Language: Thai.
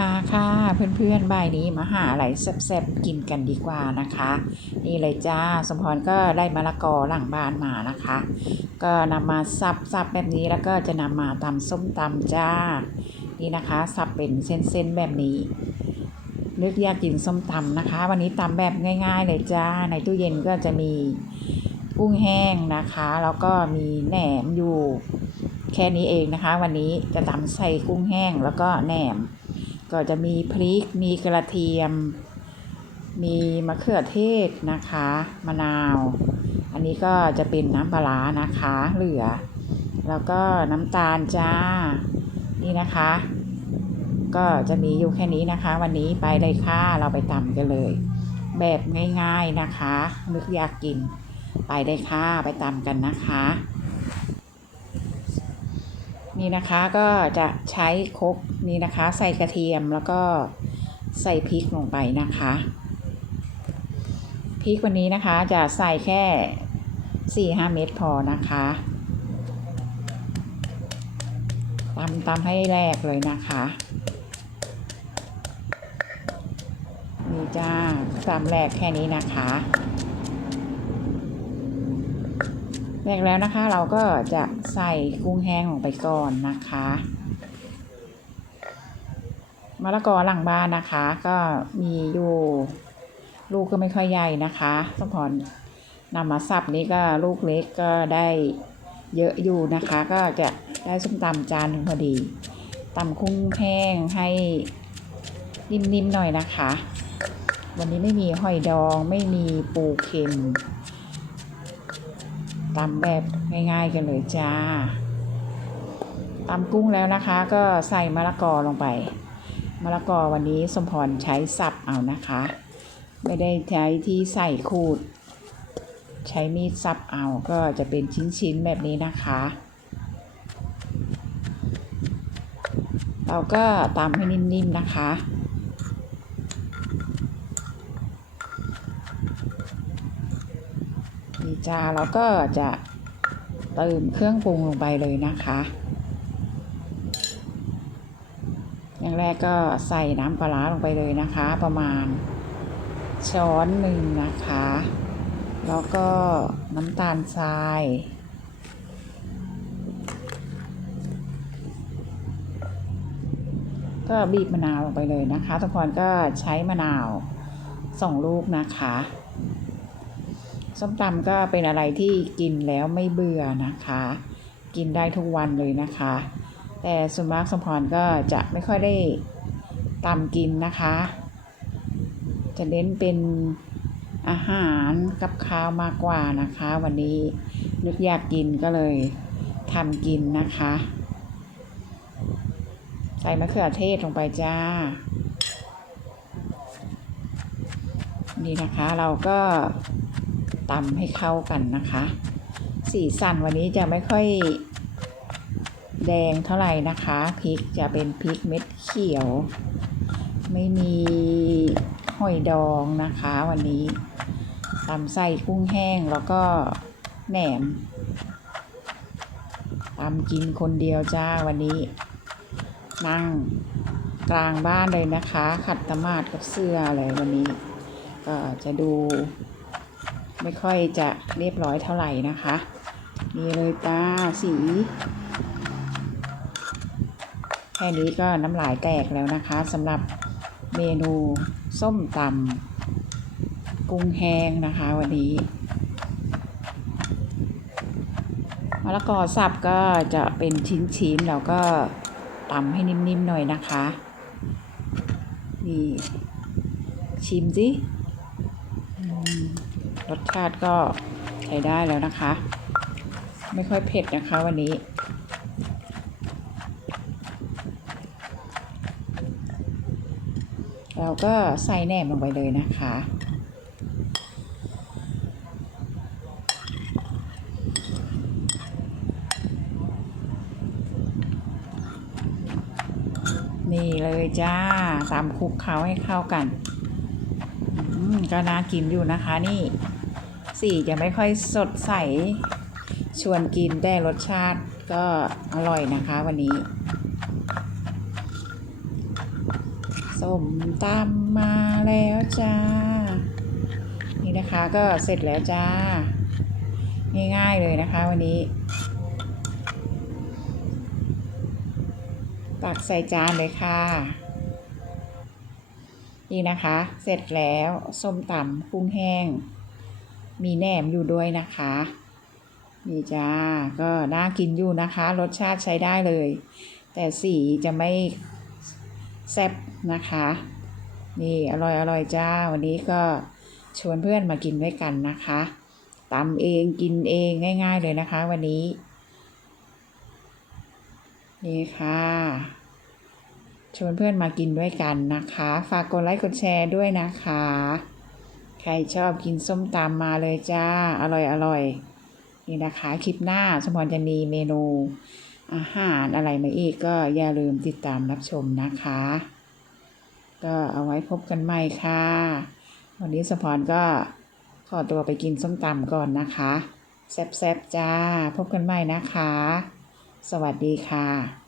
มาค่ะเพื่อนๆบ่ายนี้มาหาอะไรแซ่บๆกินกันดีกว่านะคะ นี่เลยจ้าสมพรก็ได้มะละกอหลังบ้านมานะคะ ก็นำมาสับสับแบบนี้แล้วก็จะนำมาตำส้มตำจ้า นี่นะคะสับเป็นเส้นๆแบบนี้นึกอยากกินส้มตำนะคะ วันนี้ตำแบบง่าย ๆ เลยจ้า ในตู้เย็นก็จะมีกุ้งแห้งนะคะ แล้วก็มีแหนมอยู่แค่นี้เองนะคะ วันนี้จะตำใส่กุ้งแห้งแล้วก็แหนม ก็จะมีพริก มีกระเทียม มีมะเขือเทศนะคะ มะนาว อันนี้ก็จะเป็นน้ำปลานะคะเหลือ แล้วก็น้ำตาลจ้า นี่นะคะ ก็จะมีอยู่แค่นี้นะคะ วันนี้ไปเลยค่ะเราไปตำกันเลย แบบง่ายๆนะคะ นึกอยากกิน ไปเลยค่ะไปตำกันนะคะ นี่นะคะก็จะใช้ครกนี่นะคะ ใส่กระเทียมแล้วก็ใส่พริกลงไปนะคะพริกวันนี้นะคะจะใส่แค่สี่ห้าเม็ดพอนะคะตำตำให้แรกเลยนะคะนี่จ้าตำแรกแค่นี้นะคะ แรกแล้วนะคะเราก็จะใส่กุ้งแห้งลงไปก่อนนะคะมะละกอหลังบ้านนะคะ ก็มีอยู่ลูกก็ไม่ค่อยใหญ่นะคะสมพรนำมาสับนี้ก็ลูกเล็กก็ได้เยอะอยู่นะคะ ก็จะได้ส้มตำจานหนึ่งพอดีตำกุ้งแห้งให้นิ่มๆหน่อยนะคะ วันนี้ไม่มีหอยดองไม่มีปูเค็ม ตำแบบง่ายๆกันเลยจ้าตำกุ้งแล้วนะคะ ก็ใส่มะละกอลงไปมะละกอวันนี้สมพรใช้สับเอานะคะ ไม่ได้ใช้ที่ใส่ขูด ใช้มีดสับเอาก็จะเป็นชิ้นๆแบบนี้นะคะ เราก็ตำให้นิ่มๆนะคะ นี่จ้าแล้วก็จะเติมเครื่องปรุงลงไปเลยนะคะ อย่างแรกก็ใส่น้ำปลาลงไปเลยนะคะ ประมาณช้อนหนึ่งนะคะ แล้วก็น้ำตาลทรายก็บีบมะนาวลงไปเลยนะคะ ทุกคนก็ใช้มะนาวสองลูกนะคะ ส้มตำก็เป็นอะไรที่กินแล้วไม่เบื่อนะคะ กินได้ทุกวันเลยนะคะ แต่ส่วนมากสมพรก็จะไม่ค่อยได้ตำกินนะคะ จะเน้นเป็นอาหารกับข้าวมากกว่านะคะ วันนี้นึกอยากกินก็เลยทำกินนะคะ ใส่มะเขือเทศลงไปจ้า นี่นะคะเราก็ ตำให้เข้ากันนะคะ สีสันวันนี้จะไม่ค่อยแดงเท่าไหร่นะคะพริกจะเป็นพริกเม็ดเขียว ไม่มีหอยดองนะคะวันนี้ตำใส่กุ้งแห้งแล้วก็แหนมตำกินคนเดียวจ้าวันนี้ นั่งกลางบ้านเลยนะคะ ขัดตมาดกับเสื้อเลยวันนี้ ก็จะดู ไม่ค่อยจะเรียบร้อยเท่าไหร่นะคะนี่เลยตาสีแค่นี้ก็น้ำลายแตกแล้วนะคะสำหรับเมนูส้มตำกุ้งแห้งนะคะวันนี้มะละกอสับก็จะเป็นชิ้นๆแล้วก็ตำให้นิ่มๆหน่อยนะคะ นี่ ชิมสิ รสชาติก็ใช้ได้แล้วนะคะ ไม่ค่อยเผ็ดนะคะวันนี้ เราก็ใส่แหนมลงไปเลยนะคะนี่เลยจ้าตามคลุกเคล้าให้เข้ากัน ก็น่ากินอยู่นะคะนี่ สีจะไม่ค่อยสดใส ชวนกินแต่รสชาติก็อร่อยนะคะวันนี้ส้มตำมาแล้วจ้า นี่นะคะก็เสร็จแล้วจ้า ง่ายๆเลยนะคะวันนี้ ตักใส่จานเลยค่ะ นี่นะคะ เสร็จแล้วส้มตำกุ้งแห้ง มีแหนมอยู่ด้วยนะคะ นี่จ้า ก็น่ากินอยู่นะคะ รสชาติใช้ได้เลย แต่สีจะไม่แซ่บนะคะ นี่อร่อยอร่อยจ้า วันนี้ก็ชวนเพื่อนมากินด้วยกันนะคะตำเองกินเองง่าย ๆเลยนะคะ วันนี้ นี่ค่ะชวนเพื่อนมากินด้วยกันนะคะ ฝากกดไลค์กดแชร์ด้วยนะคะ รชอบกินส้มตำมาเลยจ้า อร่อยอร่อยนี่นะคะคลิปหน้าสมพรจะมีเมนูอาหารอะไรมาอีกก็อย่าลืมติดตามรับชมนะคะ ก็เอาไว้พบกันใหม่ค่ะ วันนี้สมพรก็ขอตัวไปกินส้มตำก่อนนะคะแซ่บๆจ้า พบกันใหม่นะคะ สวัสดีค่ะ